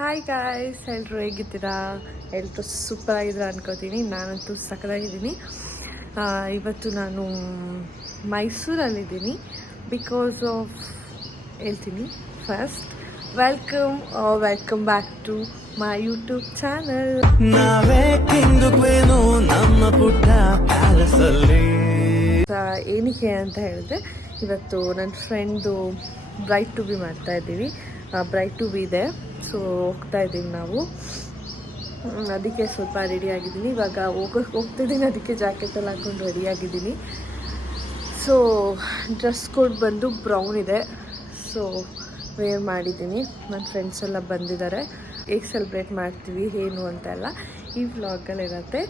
Hi guys, ಎಲ್ಲರೂ ಹೇಗಿದ್ದೀರಾ? ಎಲ್ಲರೂ ಸೂಪರ್ ಆಗಿದ್ದೀರಾ ಅನ್ಕೋತೀನಿ. ನಾನಂತೂ ಸಖತ್ತಾಗಿದ್ದೀನಿ. ಇವತ್ತು ನಾನು ಮೈಸೂರಲ್ಲಿದ್ದೀನಿ ಬಿಕಾಸ್ ಆಫ್ ಹೇಳ್ತೀನಿ. First welcome back to my YouTube channel. ಏನಕ್ಕೆ ಅಂತ ಹೇಳಿದ್ರೆ, ಇವತ್ತು ನನ್ನ ಫ್ರೆಂಡ್ದು ಬ್ರೈಡ್ ಟು ಬಿ ಮಾಡ್ತಾ ಇದ್ದೀವಿ. ಬ್ರೈಡ್ ಟು ಬಿ ಇದೆ, ಸೊ ಹೋಗ್ತಾ ಇದ್ದೀವಿ ನಾವು. ಅದಕ್ಕೆ ಸ್ವಲ್ಪ ರೆಡಿಯಾಗಿದ್ದೀನಿ. ಇವಾಗ ಹೋಗ್ತಿದ್ದೀನಿ, ಅದಕ್ಕೆ ಜಾಕೆಟೆಲ್ಲ ಹಾಕ್ಕೊಂಡು ರೆಡಿಯಾಗಿದ್ದೀನಿ. ಸೊ ಡ್ರೆಸ್ ಕೋಡ್ ಬಂದು ಬ್ರೌನ್ ಇದೆ, ಸೊ ವೇರ್ ಮಾಡಿದ್ದೀನಿ. ನನ್ನ ಫ್ರೆಂಡ್ಸ್ ಎಲ್ಲ ಬಂದಿದ್ದಾರೆ. ಹೇಗೆ ಸೆಲೆಬ್ರೇಟ್ ಮಾಡ್ತೀವಿ ಏನು ಅಂತೆಲ್ಲ ಈ ವ್ಲಾಗಲ್ಲಿರುತ್ತೆ.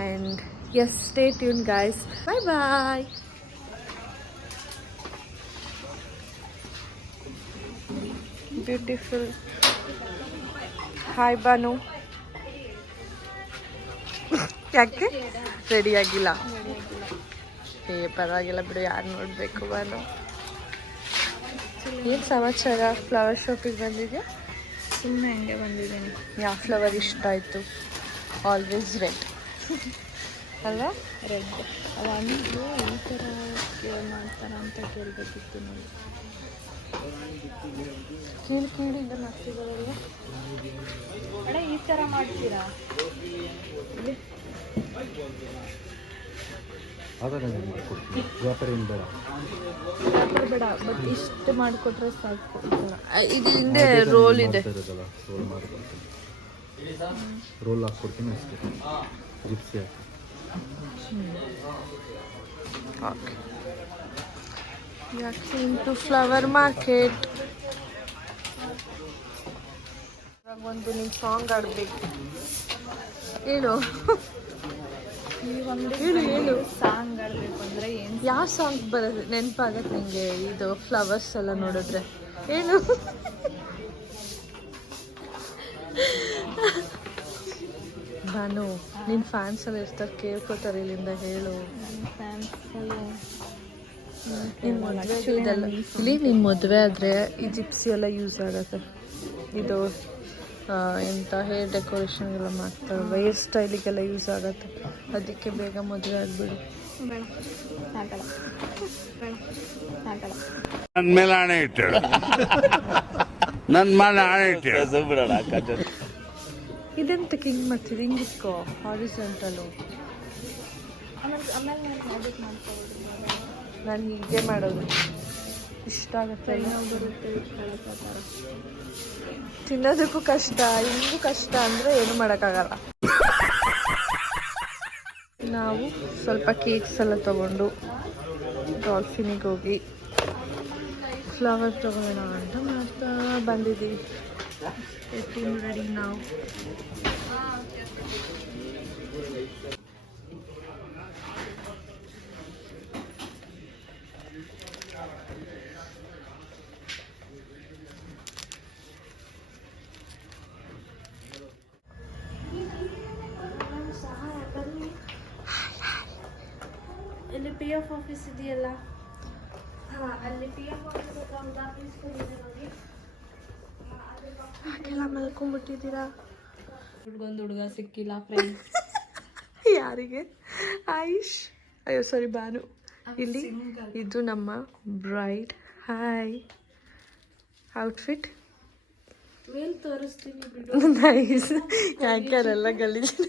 And yes, stay tune guys. Bye bye. Beautiful. Hi Banu. ಯಾಕೆ ರೆಡಿ ಆಗಿಲ್ಲ? ಪರವಾಗಿಲ್ಲ ಬಿಡು, ಯಾರು ನೋಡಬೇಕು. ಬಾನು, ಏನು ಸಮಾಚಾರ? ಫ್ಲವರ್ ಶಾಪಿಗೆ ಬಂದಿದ್ಯಾ? ಸುಮ್ಮನೆ ಹಂಗೆ ಬಂದಿದ್ದೀನಿ. ಯಾವ ಫ್ಲವರ್ ಇಷ್ಟ ಆಯಿತು? ಆಲ್ವೇಸ್ ರೆಡ್ ಅಲ್ವಾ? ರೆಡ್ ಒಂದು ಈ ಥರ ಮಾಡ್ತಾರ ಅಂತ ಕೇಳಬೇಕಿತ್ತು ನೋಡಿ. ಕೇಳಿ ಇದನ್ನು ಹಾಕ್ತಿದ್ದಾರಲ್ವ? ಅಡೆ ಈ ಥರ ಮಾಡ್ತೀರಾ? ಬೇಡ, ಬಟ್ ಇಷ್ಟು ಮಾಡಿಕೊಟ್ರೆ ಸಾಕು. ಇದು ಹಿಂದೆ ರೋಲ್ ಇದೆ. ರೋಲ್ ಹಾಕ್ಕೊಡ್ತೀನಿ ಅಷ್ಟೇ. Gypsy okay. ಯಾಕೆ ಇಂಟು ಫ್ಲವರ್ ಮಾರ್ಕೆಟ್. ಒಂದು ನಿಮ್ಮ ಸಾಂಗ್ ಆಡಬೇಕು. ಹೇಳು ಹೇಳು ಸಾಂಗ್ ಆಡಬೇಕು ಅಂದರೆ ಏನು? ಯಾವ ಸಾಂಗ್ ಬರೋದು ನೆನಪಾಗತ್ತೆ ನಿಮಗೆ? ಇದು ಫ್ಲವರ್ಸ್ ಎಲ್ಲ ನೋಡಿದ್ರೆ ಹೇಳು. ಬಾನು, ನಿನ್ನ ಫ್ಯಾನ್ಸ್ ಎಲ್ಲ ಇರ್ತಾರೆ, ಕೇಳ್ಕೊತಾರೆ, ಇಲ್ಲಿಂದ ಹೇಳು. ನನ್ನ ಫ್ಯಾನ್ಸಲ್ಲಿ ನಿನ್ನ ಮದುವೆ ಇದೆಲ್ಲ ಇಲ್ಲಿ, ನಿನ್ನ ಮದುವೆ ಆದರೆ ಈ ಜಿಪ್ಸಿ ಎಲ್ಲ ಯೂಸ್ ಆಗುತ್ತೆ. ಇದು ಎಂಥ ಹೇರ್ ಡೆಕೋರೇಷನ್ಗೆಲ್ಲ ಮಾಡ್ತಾರೆ, ಹೇರ್ ಸ್ಟೈಲಿಗೆಲ್ಲ ಯೂಸ್ ಆಗುತ್ತೆ. ಅದಕ್ಕೆ ಬೇಗ ಮದುವೆ ಆಗಿಬಿಡು. ನನ್ನ ಮೇಲೆ ಆಣೆ ಇಟ್ಟು, ನನ್ನ ಮೇಲೆ ಆಣೆ ಇಟ್ಟು. ಇದೆಂತ ಹಿಂಗೆ ಮಾಡ್ತೀವಿ? ಹಿಂಗೆ ಇಟ್ಕೋ, ಹಾರಿಜಾಂಟಲು. ನಾನು ಹೀಗೆ ಮಾಡೋದು ಇಷ್ಟ ಆಗುತ್ತೆ. ತಿನ್ನೋದಕ್ಕೂ ಕಷ್ಟ, ಹಿಂಗೂ ಕಷ್ಟ ಅಂದರೆ ಏನು ಮಾಡೋಕ್ಕಾಗಲ್ಲ. ನಾವು ಸ್ವಲ್ಪ ಕೇಕ್ಸ್ ಎಲ್ಲ ತೊಗೊಂಡು ಡಾಲ್ಫಿನಿಗೆ ಹೋಗಿ ಫ್ಲವರ್ ತೊಗೊಳ್ಳೋಣ ಅಂತ ಮಾಡ್ತಾ ಬಂದಿದ್ದೀವಿ. ರೆಡಿ ನಾವು. ಇಲ್ಲಿ ಪಿ ಎಫ್ ಆಫೀಸ್ ಇದೆಯಲ್ಲ, ಅಲ್ಲಿ ಪಿ ಎಫ್ ಆಫೀಸ್ ಹಾಗೆಲ್ಲ ಮಲ್ಕೊಂಡ್ಬಿಟ್ಟಿದ್ದೀರಾ? ಹುಡುಗೊಂದು ಹುಡುಗ ಸಿಕ್ಕಿಲ್ಲ ಫ್ರೆಂಡ್. ಯಾರಿಗೆ? ಆಯುಷ್, ಅಯ್ಯೋ ಸಾರಿ ಬಾನು. ಇಲ್ಲಿ ಇದು ನಮ್ಮ ಬ್ರೈಡ್. ಹಾಯ್. ಔಟ್ಫಿಟ್ ಮೇಲ್ ತೋರಿಸ್ತೀನಿ ಬಿಡು. ನೈಸ್. ಯಾಕೆ ಅಲ್ಲೆಲ್ಲ ಗಲೀಜು.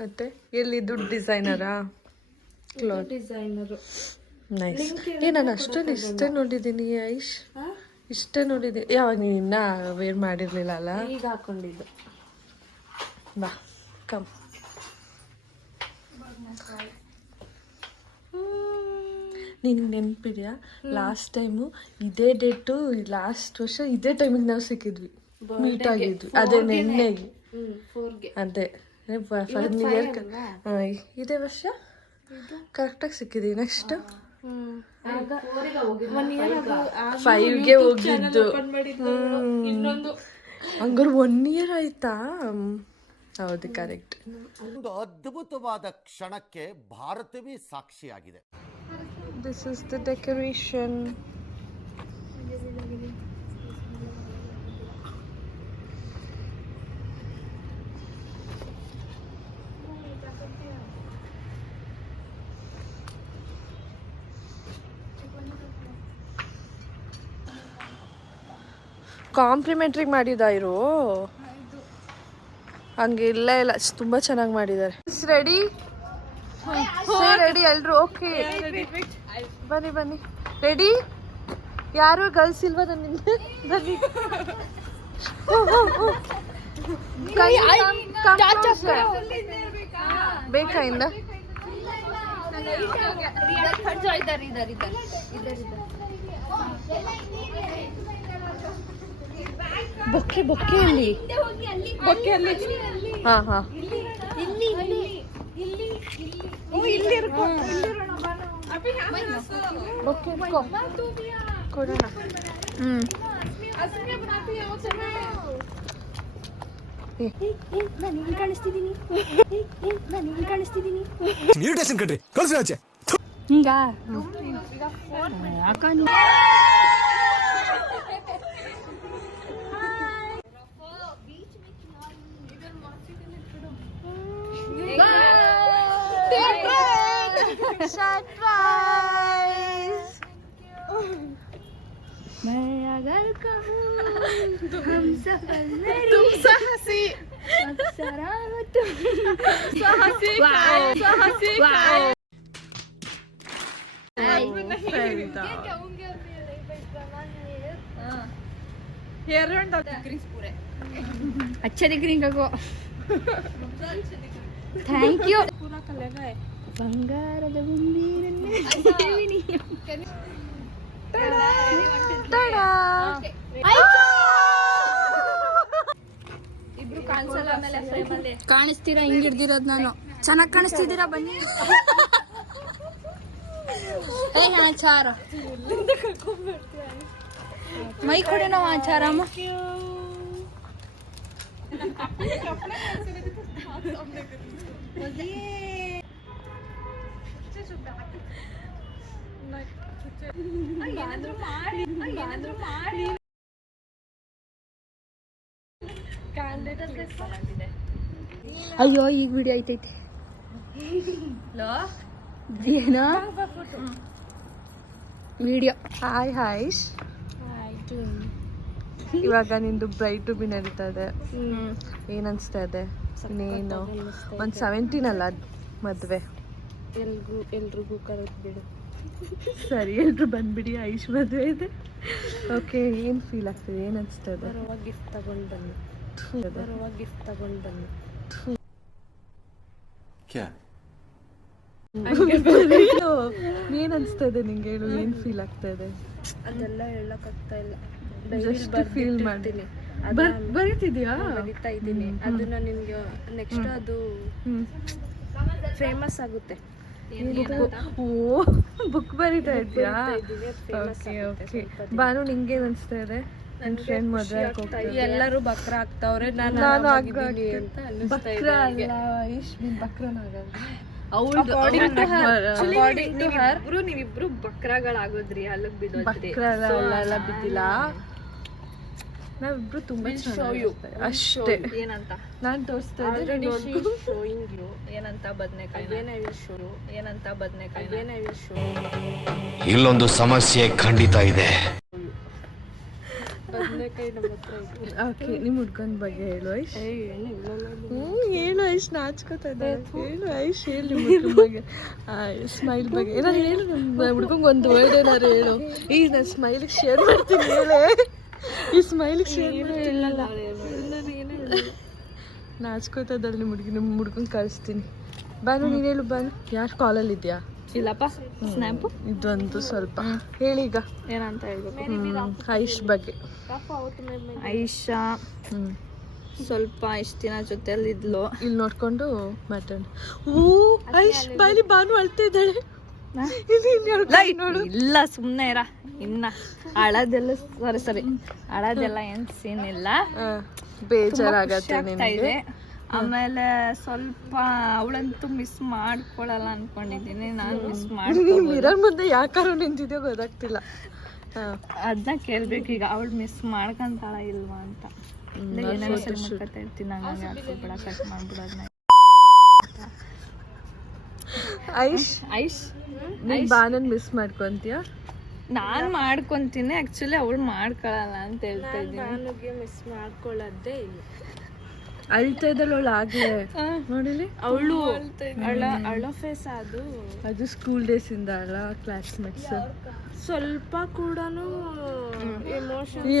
ಮತ್ತೆ ಎಲ್ಲಿ ದುಡ್ಡು ಡಿಸೈನರಾ? Cloth designer. ನೈಸ್. ನಾನು ಅಷ್ಟೊಂದು ಇಷ್ಟೇ ನೋಡಿದ್ದೀನಿ ಆಯುಷ್, ಇಷ್ಟೇ ನೋಡಿದ್ದೀನಿ. ಯಾವಾಗ ನೀನು ಇನ್ನೂ ವೇರ್ ಮಾಡಿರಲಿಲ್ಲ ಅಲ್ಲ? ಈಗ ಹಾಕೊಂಡಿದ್ದು. ಬಾ ಕಮ್. ನಿನಗೆ ನೆನಪಿದೆಯಾ ಲಾಸ್ಟ್ ಟೈಮು ಇದೇ ಡೇಟು, ಲಾಸ್ಟ್ ವರ್ಷ ಇದೇ ಟೈಮಿಗೆ ನಾವು ಸಿಕ್ಕಿದ್ವಿ, ಮೀಟ್ ಆಗಿದ್ವಿ. ಅದೇ ನೆನ್ನೆಗೆ. ಅದೇ ನ್ಯೂ ಇಯರ್. ಇದೇ ವರ್ಷ ಕರೆಕ್ಟಾಗಿ ಸಿಕ್ಕಿದ್ವಿ. ನೆಕ್ಸ್ಟ್ 5ಗೆ ಹೋಗಿದ್ದು. ಹಂಗಾರೆ 1 ಇಯರ್ ಆಯ್ತಾ? ಹೌದು, ಕರೆಕ್ಟ್. ಒಂದು ಅದ್ಭುತವಾದ ಕ್ಷಣಕ್ಕೆ ಭಾರತವೇ ಸಾಕ್ಷಿಯಾಗಿದೆ. This is the decoration. Complimentary ಮಾಡಿದ ಇರು ಹಂಗೆ ಇಲ್ಲ ಇಲ್ಲ ತುಂಬ ಚೆನ್ನಾಗಿ ಮಾಡಿದ್ದಾರೆ. ರೆಡಿ ರೆಡಿ ಎಲ್ರು ಓಕೆ ಬನ್ನಿ ಬನ್ನಿ ರೆಡಿ. ಯಾರು ಗರ್ಲ್ಸ್ ಇಲ್ವಾ ನನ್ನಿಂದ ಬನ್ನಿ. ಬೇಕಾ ಇಂದ ಬೊಕ್ಕೆ ಬೊಕ್ಕೆ ಅಲ್ಲಿ ಬೊಕ್ಕೆ ಅಲ್ಲಿ ಹಾ ಹಾ ಬೊಕ್ಕೆ ಕೊಡೋಣ. अच्छा दिख रही को थैंक यू ಬಂಗಾರದ ಕಾಣಿಸ್ತೀರಾ ಹಿಂಗ್ ಹಿಡ್ದಿರೋದ್ ನಾನು ಚೆನ್ನಾಗ್ ಕಾಣಿಸ್ತಿದ್ದೀರಾ ಬನ್ನಿ. ಆಚಾರ ಮೈ ಕೊಡಿ ನಾವು ಆಚಾರಮ್ಮ. ಅಯ್ಯೋ ಈಗ ವಿಡಿಯೋ ಐತೈತೆ ಏನೋ ವಿಡಿಯೋ. ಹಾಯ್ ಹಾಯ್ಶ್, ಇವಾಗ ನಿಂದು ಬ್ರೈಡ್ ಟು ಬಿ ನಡೀತಾ ಇದೆ. ಏನ್ ಅನ್ಸ್ತಾ ಇದೆ? ಇನ್ನೇನು ಒಂದು 17 ಅಲ್ಲ ಮದುವೆ. ಎಲ್ರಿಗೂ ಕರೆದು ಬಿಡು. ಸರಿ ಎಲ್ರು ಬಂದ್ಬಿಡಿ, ಐಶ್ ಮದುವೆ ಇದೆ. ಓಕೆ, ಏನು ಫೀಲ್ ಆಗ್ತಿದೆ? ಏನು ಅನಿಸ್ತಾ ಇದೆ? ಗಿಫ್ಟ್ ತಗೊಂಡು ಬನ್ನಿ. ಗಿಫ್ಟ್ ತಗೊಂಡು ಬನ್ನಿ. ಏನ್ ಅನ್ಸ್ತಾ ಇದೆ ನಿಂಗೆ? ಹೇಳು, ಏನ್ ಫೀಲ್ ಆಗ್ತಾ ಇದೆ? ಅದೆಲ್ಲ ಹೇಳಕ್ ಆಗ್ತಾ ಇಲ್ಲ. ಜಸ್ಟ್ ಫೀಲ್ ಮಾಡ್ತೀನಿ. ಬರೀತಿದ್ಯಾ? ಬರೀತಾ ಇದ್ದೀನಿ. ಅದನ್ನ ನಿಮ್ಗೆ ನೆಕ್ಸ್ಟ್ ಅದು ಫೇಮಸ್ ಆಗುತ್ತೆ. ಓ, ಬುಕ್ ಬರೀತಾ ಇದ್ಯಾ? Okay okay. ಬಾನು, ನಿಂಗೇನ್ ಅನ್ಸ್ತಾ ಇದೆ? ನನ್ನ ಫ್ರೆಂಡ್ ಮದುವೆ ಎಲ್ಲರೂ ಬಕ್ರ ಆಗ್ತಾವ್ರೆ, ನಾನು ಆಗಿದ್ದೀನಿ ಅಂತ ಅನ್ನಿಸ್ತಾ ಇದೆ. ನೀವಿಬ್ರು ಬಕ್ರಗಳಾಗೋದ್ರಿ, ಅಲ್ಲಿಗೆ ಬಿದ್ದೋದ್ರಿ. ಬಿದ್ದಿಲ್ಲ, ನಾವಿಬ್ರು ತುಂಬಾ ಅಷ್ಟೇ. ಏನಂತ ನಾನ್ ತೋರಿಸ್ತಾ ಏನಂತ ಬದನೆಕಾಯಿ ಏನಂತ ಬದನೆಕಾಯಿ ಇಲ್ಲೊಂದು ಸಮಸ್ಯೆ ಖಂಡಿತ ಇದೆ. ಬದನೆಕಾಯಿ ನಮ್ಮ ಹತ್ರ ಇದೆ. ಓಕೆ, ನಿಮ್ ಹುಡ್ಗನ್ ಬಗ್ಗೆ ಹೇಳು ಐಶ್. ಹೇಳು ಐಶ್, ನಾಚ್ಕೋತದೆ. ಹೇಳು ಐಶ್, ಹೇಳು ನಿಮ್ ಹುಡ್ಗನ್ ಬಗ್ಗೆ, ಸ್ಮೈಲ್ ಬಗ್ಗೆ ಏನಾರು ಹೇಳು. ನಮ್ಮ ಹುಡ್ಗಂಗೆ ಒಂದು ವರ್ಡ್ ಏನಾರು ಹೇಳು. ಈಗ ನಾನು ಸ್ಮೈಲಿಗೆ ಶೇರ್ ಮಾಡ್ತೀನಿ, ಹೇಳೆ. ಈ ಸ್ಮೈಲಿಗೆ ಶೇರ್ ನಾಚ್ಕೋತದಲ್ಲ ನಿಮ್ಮ ಹುಡುಗಿ. ನಿಮ್ಮ ಹುಡ್ಗಂಗೆ ಕಳಿಸ್ತೀನಿ. ಬಾನು, ನೀನು ಹೇಳು. ಬಾನು, ಯಾರು ಕಾಲಲ್ಲಿ ಇದೆಯಾ? ಇಲ್ಲಪ್ಪ, ಸ್ನ್ಯಾಪ್ ಇದೊಂದು ಸ್ವಲ್ಪ ಹೇಳಿ ಈಗ. ಏನಂತ ಹೇಳ್ಬೇಕು? ಐಶ್ ಬಗ್ಗೆ. ಐಶಾ ಸ್ವಲ್ಪ ಇಷ್ಟು ದಿನ ಜೊತೆಯಲ್ಲಿ ಇದ್ಲು. ಇಲ್ಲಿ ನೋಡ್ಕೊಂಡು ಮಾತಾಡು. ಓ ಐಶ್, ಬಾಲಿ ಬಾನು ಅಳ್ತಾ ಇದ್ದಾಳೆ. ಇಲ್ಲ, ಸುಮ್ಮನೆ ಇರ. ಇನ್ನ ಅಳದೆಲ್ಲ ಸರಿ ಅಳದೆಲ್ಲ ಏನ್ ಸೀನ್ ಇಲ್ಲ. ಬೇಜಾರಾಗತ್ತೆ ಇದೆ. ಆಮೇಲೆ ಸ್ವಲ್ಪ ಅವಳಂತೂ ಮಿಸ್ ಮಾಡ್ಕೊಳಲ್ಲ ಅನ್ಕೊಂಡಿದ್ದೀನಿ. ನಾನು ಮಿಸ್ ಮಿರರ್ ಮುಂದೆ ಯಾಕಾರು ನಿಂತಿದ್ಯೋ ಗೊತ್ತಾಗ್ತಿಲ್ಲ. ಅದನ್ನ ಕೇಳ್ಬೇಕು ಈಗ, ಅವಳು ಮಿಸ್ ಮಾಡ್ಕೊಂತಾಳ ಇಲ್ವಾ ಅಂತ. ಇರ್ತೀನಿ ಹಂಗಾಗಿ ಕಟ್ ಮಾಡ್ಬಿಡೋದ್ನ. ಐಶ್, ಐಶ್ ನೀನ್ ಬಾನನ್ ಮಿಸ್ ಮಾಡ್ಕೊಂತೀಯ? ನಾನ್ ಮಾಡ್ಕೊಂತೀನಿ ಆಕ್ಚುಲಿ ಅವಳು ಮಾಡ್ಕೊಳಲ್ಲ ಅಂತ ಹೇಳ್ತಾ ಇದ್ದೀನಿ. ನನಗೆ ಮಿಸ್ ಮಾಡ್ಕೊಳ್ಳೋದೇ ಇಲ್ಲ. ಅಳ್ತಾ ಇದ್ದಲ್ಲ ಅವಳು ಆಗ್ಲೇ ನೋಡಿಲಿ, ಅವಳು ಅಳೋ ಫೇಸ್ ಅದು ಸ್ಕೂಲ್ ಡೇಸ್ ಇಂದ ಅಲ್ಲ ಕ್ಲಾಸ್ಮೇಟ್ಸ್. ಸ್ವಲ್ಪ ಕೂಡ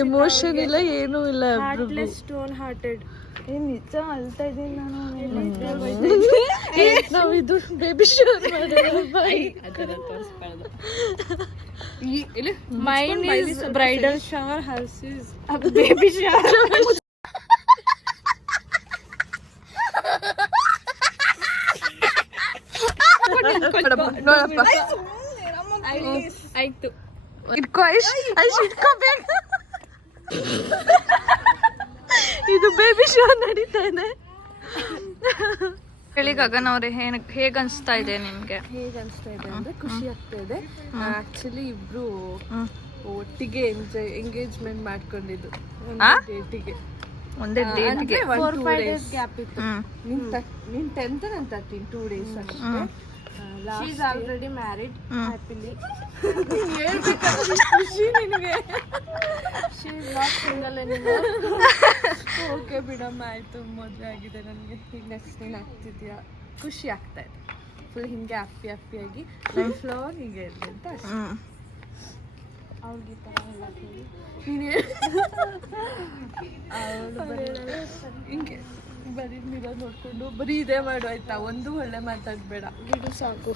ಎಮೋಷನ್ ಇಲ್ಲ, ಏನೂ ಇಲ್ಲ. Stone hearted. ನಿಜ ಅಳ್ತಾ ಇದ್ದೀನಿ ನಾನು. ನಾವು ಇದು baby shower main is bridal shower, hours is baby shower. ನೋಡಪ್ಪ ಆಯ್ತು ಇಟ್ಕೋ ಇಟ್ಕೋಬೇಕು. ಇದು ಬೇಬಿ ಶೋ ನಡೀತಾ ಇದೆ. ಹೇಳಿ ಗಗನ್ ಅವ್ರೆ, ಹೇಗ್ ಅನ್ಸ್ತಾ ಇದೆ ನಿಮ್ಗೆ? ಹೇಗೆ ಅನಿಸ್ತಾ ಇದೆ ಅಂದ್ರೆ ಖುಷಿ ಆಗ್ತಾ ಇದೆ. ಆಕ್ಚುಲಿ ಇಬ್ರು ಒಟ್ಟಿಗೆ ಎಂಗೇಜ್ಮೆಂಟ್ ಮಾಡ್ಕೊಂಡಿದ್ದು ಡೇಟಿಗೆ. ಒಂದೇ ಡೇಟ್ಗೆ 4-5 days ಗ್ಯಾಪ್ ಇತ್ತು. ನೀನ್ 10th ನಾನು 13, 2 days ಅಷ್ಟೇ. She is already married happily. ಖುಷಿ ನಿನಗೆ. She is not single anymore. Okay ಬಿಡಮ್ಮ, ಆಯ್ತು, ಮದುವೆ ಆಗಿದೆ ನನಗೆ. ಈಗ ನೆಕ್ಸ್ಟ್ ನೀನು ಆಗ್ತಿದ್ಯಾ, ಖುಷಿ ಆಗ್ತಾ ಇದೆ. ಫುಲ್ ಹಿಂಗೆ ಹ್ಯಾಪಿಯಾಗಿ ಲೈಫ್ ಲಾಂಗ್ ಹೀಗೆ ಇರಲಿ ಅಂತ ಅಷ್ಟೇ. ಅವ್ರಿಗೆ ಈ ಥರ ಎಲ್ಲ ಕೇಳಿ ನೀನು ಅವಳು ಹಿಂಗೆ ಬರೀ ನೀರ ನೋಡ್ಕೊಂಡು ಬರೀ ಇದೇ ಮಾಡು ಆಯ್ತಾ, ಒಂದು ಒಳ್ಳೆ ಮಾತಾಡ್ಬೇಡ, ಬಿಡು ಸಾಕು.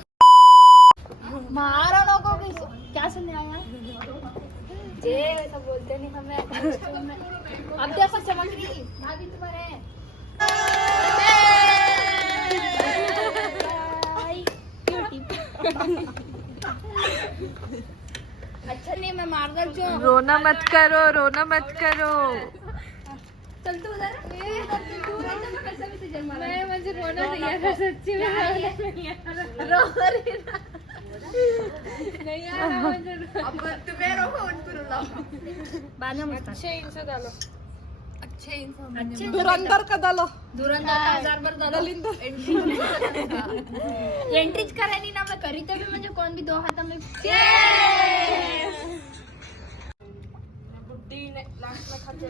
क्या सुनने आया जे ऐसा बोलते नहीं हमें. अब देखो चमक रही भाभी तुम्हारे. अच्छा नहीं मैं मार दल जो. रोना मत करो, रोना मत करो. चल तू उधर. मैं मुझे रोना नहीं आ रहा सच्ची में. रो रही ना. नहीं आ रहा मुझे. अब तुम्हें रोको उनको रुलाओ. बाद में मत. अच्छे इनसे डालो. अच्छे इन्फॉर्मेशन. दुरंदर का डालो. दुरंदर का 1000 बार डालो. एंट्रीच करायनी ना मैं करी तभी म्हणजे कोण भी 2 हाता में. बुड्ढी ने लास्ट में खाते.